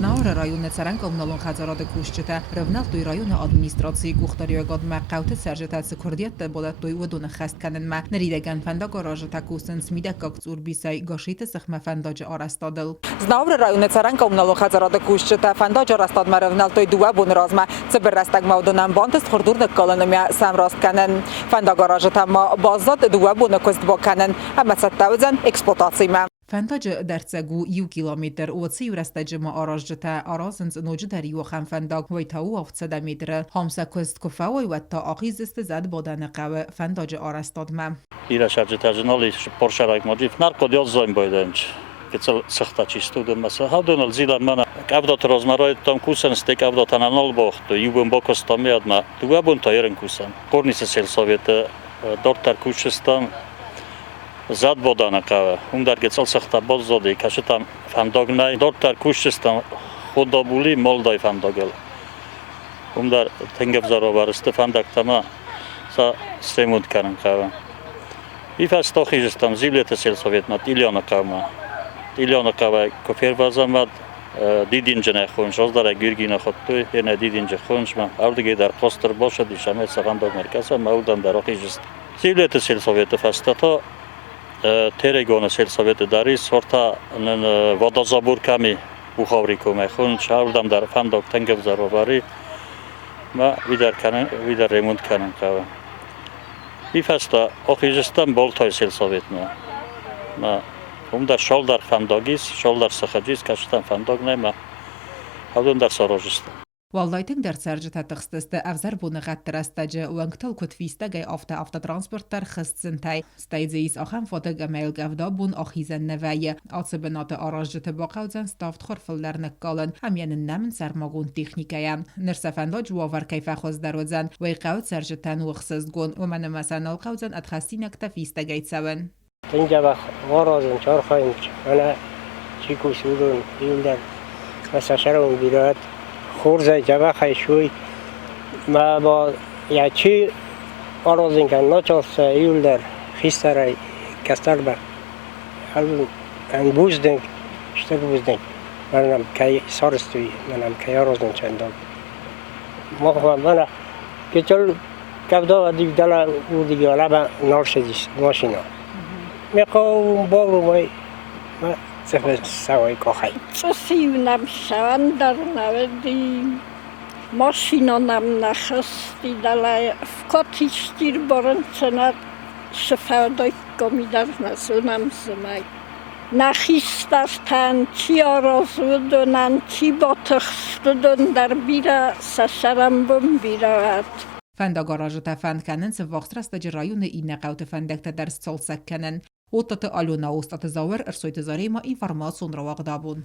Znaur rayonu Carankovnalon Xazarada Kushchita, Revnaltoy rayonu administratsiyi Kuxtariyagod Maqawti Serjetasi Kurdiyatda Bolattoy Waduna Xastkanin Ma, Neridegan Fandago Rajata Kusin Smidakak Urbisay Goshita Sakhma Fandaja Arastadil. Znaur rayonu Carankovnalon Xazarada Kushchita, Fandaja Arastad Ma Revnaltoy Duwabun Razma, Ceberrastag Maudunan Bontes Khurdurda Kolonomia Samrastkanin, Fandago Rajata Ma Bazad Duwabun Kostbokanin, Amatsatawzan Eksploatatsima. فنداج در سگو 1 کیلومتر و 3 ما آراجتا آرازنز نوجداری و خم فنداج و تا 700 متر همسا کست کفاوی و تا آخیز استزاد بودن قوه فنداج آرستاد ما. ایرا شرجتا جنالی پرشارای ماجیف نرکود یاد زایم بایدنج که چل سخت چیستودم مثلا هادونال زیلان من کابدات روزمرای تام کوسن استک کابدات آنال باخت و یوبن باکست میاد ما تو بون تایرن کوسن کورنیس سل سوویت دورتر کوشستان زاد بودن قوه اون در گچل سخت باز زدی کشتم فنداگ نه دورتر کوشستان خدا بولی مالدای فنداگل اون در تنگف زارا برست فنداگ تما سا استمود کردن قوه ایفاست آخیزستان زیلیت سل سوویت نت ایلیان قوه کفر بازم دیدین جنه خونش از در گیرگین خود توی یه دیدین جه خونش ما اولگی در قصر باشه دیشمه سفنداگ مرکز ما اولدم در آخیزست زیلیت سل سوویت فستا تریگون سلسویت داری سورتا ودا زابور کمی بخاری کومه خون چهاردم در فندق تنگف زروباری ما ویدر ریموند کنن که بیفستا آخیزستان بالتای سلسویت ما هم در شال در فندقیس شال در سخجیس کشتن فندق نه ما هودون در سراجستان والایتنگ در سرجت تخستست افزر بونغت ترستج وانگتل کتفیسته گی آفتا ترانسپورت تر خست زنتای ستایزیس آخم فاتگ امیل گفدا بون آخیزن نوی آتسبنات آراجت باقوزن ستافت خورفل در نکالن همین نمن سرماغون تکنیکایم نرسفندا جواور کیف خوز دروزن وی قوت سرجتن وخصست گون و من مثلا القوزن اتخستینک تفیسته گیت سون اینجا با وارازن چهار خواهیم انا چیکو سودون دیولدن مساشرون بیرات خورزه جبه خیشوی ما با یا چی آرازین که ناچارس ایول در خیستر کستر با ان بوزدنگ شتر بوزدنگ منم که سارستوی منم که آرازن چندان ما خواهم منه که چل کبدا و دیگ دل و دیگه علبه نارشدیش ماشینا میخوام باورو مای ما سفر سوای کاخی سیونم شوند در نودی ماشینا نم نخستی دلای فکاتیشتیر برن چند شفادای کمی در نسونم زمای نخیستن چی آرزودن چی با تخستودن در بیره سشرم بم بیرود فندق آراجتا فند کنن سواخت رست رایون این قوت فندق در سال سکنن وطت آلونا وسط زاور ارسویت زاری ما اینفرماسون رواق دابون